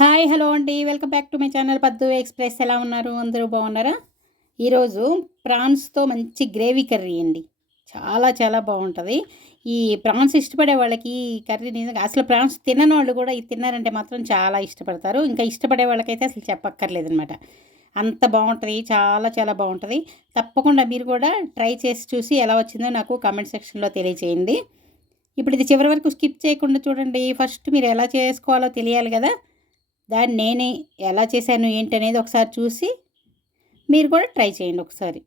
Hi hello అండి. Welcome back to my channel. Paddu express ఎలా ఉన్నారు? అందరూ బాగున్నారా? ఈరోజు ప్రాన్స్తో మంచి గ్రేవీ కర్రీ అండి. చాలా చాలా బాగుంటుంది. ఈ ప్రాన్స్ ఇష్టపడే వాళ్ళకి ఈ కర్రీ నిజంగా అసలు ప్రాన్స్ తినని వాళ్ళు కూడా ఇది తిన్నారంటే మాత్రం చాలా ఇష్టపడతారు. ఇంకా ఇష్టపడే వాళ్ళకైతే అసలు చెప్పక్కర్లేదనమాట అంత బాగుంటుంది చాలా చాలా బాగుంటుంది. తప్పకుండా మీరు కూడా ట్రై చేసి చూసి ఎలా వచ్చిందో నాకు కామెంట్ సెక్షన్లో తెలియచేయండి. ఇప్పుడు ఇది చివరి వరకు స్కిప్ చేయకుండా చూడండి. ఫస్ట్ మీరు ఎలా చేసుకోవాలో తెలియాలి కదా. దాన్ని నేనే ఎలా చేశాను ఏంటనేది ఒకసారి చూసి మీరు కూడా ట్రై చేయండి ఒకసారి.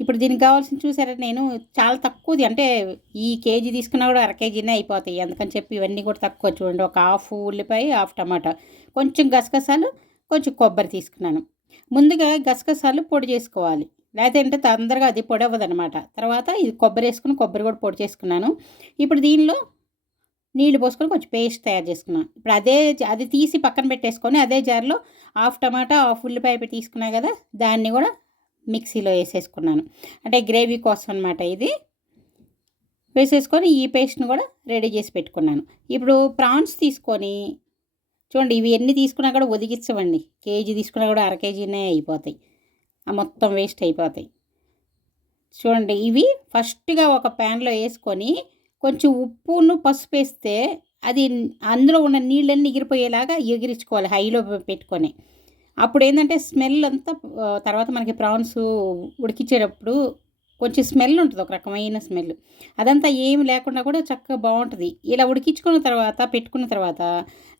ఇప్పుడు దీనికి కావాల్సిన చూసారా నేను చాలా తక్కువది అంటే ఈ కేజీ తీసుకున్నా కూడా అర కేజీనే అయిపోతాయి. అందుకని చెప్పి ఇవన్నీ కూడా తక్కువ చూడండి. ఒక హాఫ్ ఉల్లిపాయ హాఫ్ టమాటా. కొంచెం గసగసాలు కొంచెం కొబ్బరి తీసుకున్నాను. ముందుగా గసగసాలు పొడి చేసుకోవాలి. లేదంటే తొందరగా అది పొడి అవ్వదనమాట తర్వాత ఇది కొబ్బరి వేసుకుని కొబ్బరి కూడా పొడి చేసుకున్నాను. ఇప్పుడు దీనిలో నీళ్ళు పోసుకొని కొంచెం పేస్ట్ తయారు చేసుకున్నాను. ఇప్పుడు అదే అది తీసి పక్కన పెట్టేసుకొని అదే జార్లో హాఫ్ టమాటా హాఫ్ ఉల్లిపాయ తీసుకున్నా కదా దాన్ని కూడా మిక్సీలో వేసేసుకున్నాను. అంటే గ్రేవీ కోసం అనమాట ఇది. వేసేసుకొని ఈ పేస్ట్ని కూడా రెడీ చేసి పెట్టుకున్నాను. ఇప్పుడు ప్రాన్స్ తీసుకొని చూడండి ఇవి ఎన్ని తీసుకున్నా కూడా ఒదిగించవండి కేజీ తీసుకున్నా కూడా అర కేజీనే అయిపోతాయి. ఆ మొత్తం వేస్ట్ అయిపోతాయి. చూడండి ఇవి ఫస్ట్గా ఒక ప్యాన్లో వేసుకొని కొంచెం ఉప్పును పసుపు వేస్తే అది అందులో ఉన్న నీళ్ళన్నీ ఎగిరిపోయేలాగా ఎగిరించుకోవాలి హైలో పెట్టుకొని. అప్పుడు ఏంటంటే స్మెల్ అంతా తర్వాత మనకి ప్రాన్స్ ఉడికించేటప్పుడు కొంచెం స్మెల్ ఉంటుంది ఒక రకమైన స్మెల్. అదంతా ఏమి లేకుండా కూడా చక్కగా బాగుంటుంది. ఇలా ఉడికించుకున్న తర్వాత పెట్టుకున్న తర్వాత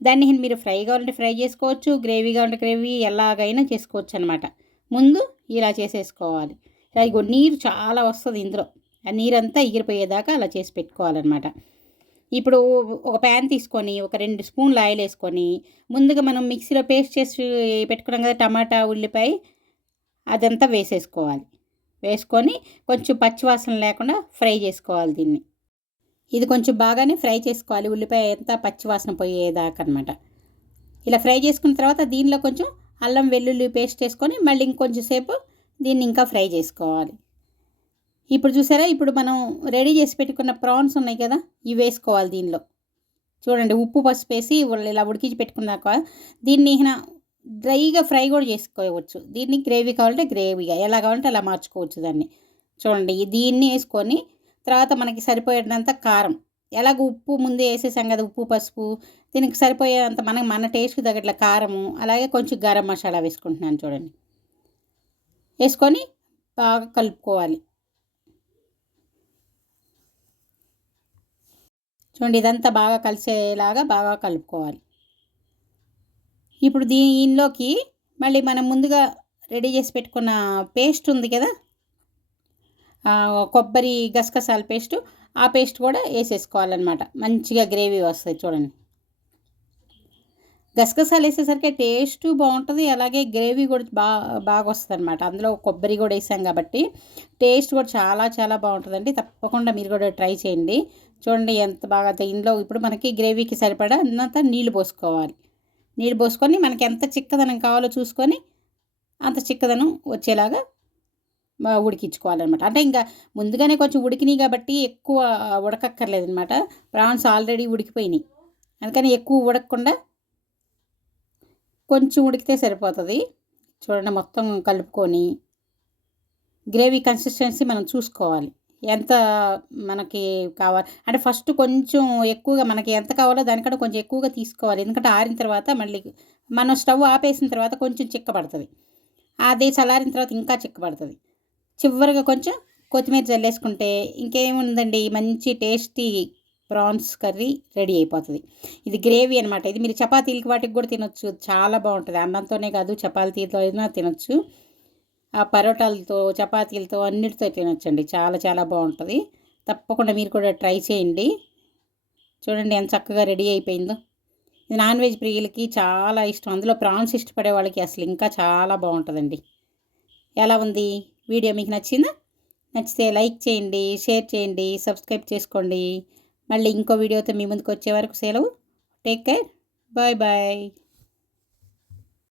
దాన్ని మీరు ఫ్రై కావాలంటే ఫ్రై చేసుకోవచ్చు గ్రేవీ కావాలంటే గ్రేవీ ఎలాగైనా చేసుకోవచ్చు అనమాట ముందు ఇలా చేసేసుకోవాలి. ఇలా నీరు చాలా వస్తుంది ఇందులో. ఆ నీరంతా ఎగిరిపోయేదాకా అలా చేసి పెట్టుకోవాలన్నమాట. ఇప్పుడు ఒక ప్యాన్ తీసుకొని ఒక రెండు స్పూన్లు ఆయిల్ వేసుకొని ముందుగా మనం మిక్సీలో పేస్ట్ చేసి పెట్టుకున్నాం కదా టమాటా ఉల్లిపాయ అదంతా వేసేసుకోవాలి. వేసుకొని కొంచెం పచ్చివాసన లేకుండా ఫ్రై చేసుకోవాలి దీన్ని. ఇది కొంచెం బాగానే ఫ్రై చేసుకోవాలి. ఉల్లిపాయ ఎంత పచ్చివాసన పోయేదాకా అనమాట ఇలా ఫ్రై చేసుకున్న తర్వాత దీనిలో కొంచెం అల్లం వెల్లుల్లి పేస్ట్ వేసుకొని మళ్ళీ ఇంకొంచెం సేపు దీన్ని ఇంకా ఫ్రై చేసుకోవాలి. ఇప్పుడు చూసారా? ఇప్పుడు మనం రెడీ చేసి పెట్టుకున్న ప్రాన్స్ ఉన్నాయి కదా ఇవి వేసుకోవాలి దీనిలో. చూడండి ఉప్పు పసుపు వేసి ఇలా ఉడికించి పెట్టుకున్నాక దీన్ని డ్రైగా ఫ్రై కూడా చేసుకోవచ్చు. దీన్ని గ్రేవీ కావాలంటే గ్రేవీగా ఎలా కావాలంటే అలా మార్చుకోవచ్చు దాన్ని. చూడండి దీన్ని వేసుకొని తర్వాత మనకి సరిపోయేటంత కారం. ఎలాగ ఉప్పు ముందే వేసేసాం కదా ఉప్పు పసుపు దీనికి సరిపోయేంత మనకి మన టేస్ట్కి తగ్గట్ల కారము అలాగే కొంచెం గరం మసాలా వేసుకుంటున్నాను చూడండి. వేసుకొని బాగా కలుపుకోవాలి. చూడండి ఇదంతా బాగా కలిసేలాగా బాగా కలుపుకోవాలి. ఇప్పుడు దీనిలోకి మళ్ళీ మనం ముందుగా రెడీ చేసి పెట్టుకున్న పేస్ట్ ఉంది కదా? కొబ్బరి గసగసాల పేస్ట్ ఆ పేస్ట్ కూడా వేసేసుకోవాలన్నమాట. మంచిగా గ్రేవీ వస్తుంది చూడండి. గసగసాలు వేసేసరికి టేస్ట్ బాగుంటుంది అలాగే గ్రేవీ కూడా బాగా బాగా వస్తుంది అనమాట అందులో కొబ్బరి కూడా వేసాం కాబట్టి టేస్ట్ కూడా చాలా చాలా బాగుంటుందండి. తప్పకుండా మీరు కూడా ట్రై చేయండి. చూడండి ఎంత బాగా ఇందులో ఇప్పుడు మనకి గ్రేవీకి సరిపడా అంత నీళ్ళు పోసుకోవాలి. నీళ్ళు పోసుకొని మనకి ఎంత చిక్కదనం కావాలో చూసుకొని అంత చిక్కదనం వచ్చేలాగా ఉడికించుకోవాలన్నమాట. అంటే ఇంకా ముందుగానే కొంచెం ఉడికినాయి కాబట్టి ఎక్కువ ఉడకక్కర్లేదు అనమాట ప్రాన్స్ ఆల్రెడీ ఉడికిపోయినాయి. అందుకని ఎక్కువ ఉడకకుండా కొంచెం ఉడికితే సరిపోతుంది. చూడండి మొత్తం కలుపుకొని గ్రేవీ కన్సిస్టెన్సీ మనం చూసుకోవాలి. ఎంత మనకి కావాలి అంటే ఫస్ట్ కొంచెం ఎక్కువగా మనకి ఎంత కావాలో దానికంటే కొంచెం ఎక్కువగా తీసుకోవాలి. ఎందుకంటే ఆరిన తర్వాత మళ్ళీ మనం స్టవ్ ఆపేసిన తర్వాత కొంచెం చిక్కబడుతుంది అది చల్లారిన తర్వాత ఇంకా చిక్కబడుతుంది చివరిగా కొంచెం కొత్తిమీర జల్లేసుకుంటే ఇంకేముందండి? మంచి టేస్టీ ప్రాన్స్ కర్రీ రెడీ అయిపోతుంది. ఇది గ్రేవీ అనమాట ఇది మీరు చపాతీలకి వాటికి కూడా తినొచ్చు. చాలా బాగుంటుంది. అన్నంతోనే కాదు చపాతీతో అయినా తినొచ్చు. ఆ పరోటాలతో చపాతీలతో అన్నిటితో తినొచ్చండి. చాలా చాలా బాగుంటుంది. తప్పకుండా మీరు కూడా ట్రై చేయండి. చూడండి ఎంత చక్కగా రెడీ అయిపోయిందో. ఇది నాన్ వెజ్ ప్రియులకి చాలా ఇష్టం. అందులో ప్రాన్స్ ఇష్టపడే వాళ్ళకి అసలు ఇంకా చాలా బాగుంటుందండి. ఎలా ఉంది? వీడియో మీకు నచ్చిందా? నచ్చితే లైక్ చేయండి షేర్ చేయండి సబ్స్క్రైబ్ చేసుకోండి. మళ్ళీ ఇంకో వీడియోతో మీ ముందుకు వచ్చే వరకు సెలవు. Take care. Bye bye.